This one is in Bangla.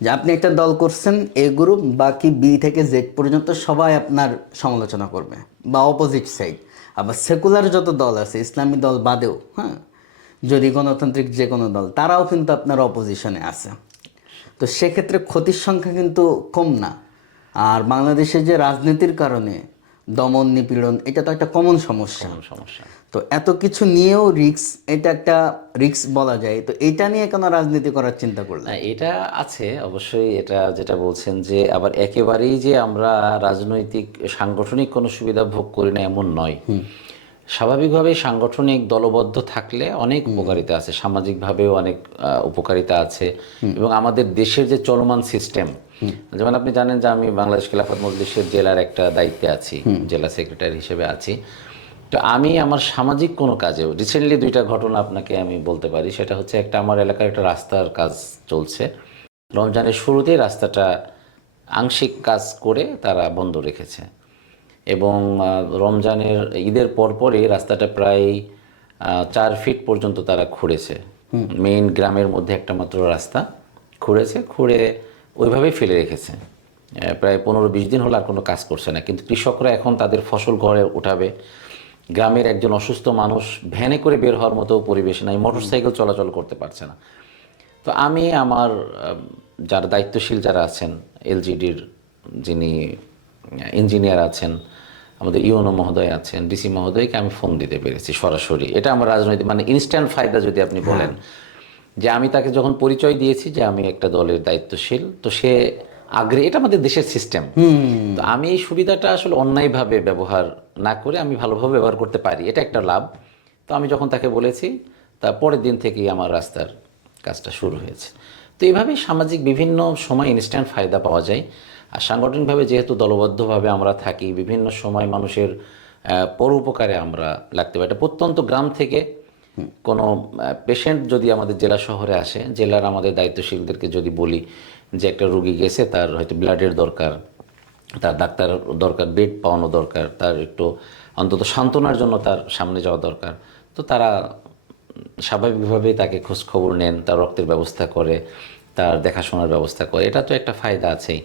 যে আপনি একটা দল করছেন, এ গ্রুপ বাকি বি থেকে জেড পর্যন্ত সবাই আপনার সমালোচনা করবে বা অপোজিট সাইড। আবার সেকুলার যত দল আছে ইসলামী দল বাদেও, হ্যাঁ, যদি গণতান্ত্রিক যে কোনো দল, তারাও কিন্তু আপনার অপোজিশনে আছে। তো সেক্ষেত্রে ক্ষতির সংখ্যা কিন্তু কম না। আর বাংলাদেশে যে রাজনীতির কারণে দমন নিপীড়ন, এটা তো একটা কমন সমস্যা। কমন সমস্যা। তো এত কিছু নিয়েও রিস্ক, এটা একটা রিস্ক বলা যায়। তো এটা নিয়ে কেন রাজনীতি করার চিন্তা না, করলেন? এটা আছে অবশ্যই। এটা যেটা বলছেন যে আবার একেবারেই যে আমরা রাজনৈতিক সাংগঠনিক কোনো সুবিধা ভোগ করি না এমন নয়। স্বাভাবিকভাবেই সাংগঠনিক দলবদ্ধ থাকলে অনেক উপকারিতা আছে, সামাজিকভাবেও অনেক উপকারিতা আছে। এবং আমাদের দেশের যে চলমান সিস্টেম, যেমন আপনি জানেন যে আমি বাংলাদেশ খেলাফত মজলিসের জেলার একটা দায়িত্বে আছি, জেলা সেক্রেটারি হিসেবে আছি। তো আমি আমার সামাজিক কোনো কাজেও রিসেন্টলি দুইটা ঘটনা আপনাকে আমি বলতে পারি। সেটা হচ্ছে, একটা আমার এলাকার একটা রাস্তার কাজ চলছে। রমজানের শুরুতেই রাস্তাটা আংশিক কাজ করে তারা বন্ধ রেখেছে, এবং রমজানের ঈদের পরপরই রাস্তাটা প্রায় 4 ফিট পর্যন্ত তারা খুঁড়েছে। মেইন গ্রামের মধ্যে একটা মাত্র রাস্তা খুঁড়েছে, খুঁড়ে ওইভাবেই ফেলে রেখেছে। প্রায় 15-20 দিন হলো আর কোনো কাজ করছে না। কিন্তু কৃষকরা এখন তাদের ফসল ঘরে উঠাবে। গ্রামের একজন অসুস্থ মানুষ ভ্যানে করে বের হওয়ার মতো পরিবেশ নাই, মোটরসাইকেল চলাচল করতে পারছে না। তো আমি আমার যারা দায়িত্বশীল যারা আছেন, এলজিডির যিনি ইঞ্জিনিয়ার আছেন, আমাদের ইউনো মহোদয় আছেন, ডিসি মহোদয়কে আমি ফোন দিতে পেরেছি সরাসরি। এটা আমার রাজনৈতিক মানে ইনস্ট্যান্ট ফায়দা যদি আপনি বলেন। যে আমি তাকে যখন পরিচয় দিয়েছি যে আমি একটা দলের দায়িত্বশীল, তো সে আগ্রহী। এটা আমাদের দেশের সিস্টেম। তো আমি এই সুবিধাটা আসলে অন্যায়ভাবে ব্যবহার না করে আমি ভালোভাবে ব্যবহার করতে পারি, এটা একটা লাভ। তো আমি যখন তাকে বলেছি, তার পরের দিন থেকেই আমার রাস্তার কাজটা শুরু হয়েছে। তো এইভাবেই সামাজিক বিভিন্ন সময় ইনস্ট্যান্ট ফায়দা পাওয়া যায়। আর সাংগঠনিকভাবে যেহেতু দলবদ্ধভাবে আমরা থাকি, বিভিন্ন সময় মানুষের পরোপকারে আমরা লাগতে পারি। এটা প্রত্যন্ত গ্রাম থেকে কোনো পেশেন্ট যদি আমাদের জেলা শহরে আসে, জেলার আমাদের দায়িত্বশীলদেরকে যদি বলি যে একটা রুগী গেছে, তার হয়তো ব্লাডের দরকার, তার ডাক্তার দরকার, বেড পাওয়ানো দরকার, তার একটু অন্তত সান্ত্বনার জন্য তার সামনে যাওয়া দরকার, তো তারা স্বাভাবিকভাবেই তাকে খোঁজ খবর নেন, তার রক্তের ব্যবস্থা করে, তার দেখাশোনার ব্যবস্থা করে। এটা তো একটা ফায়দা আছেই।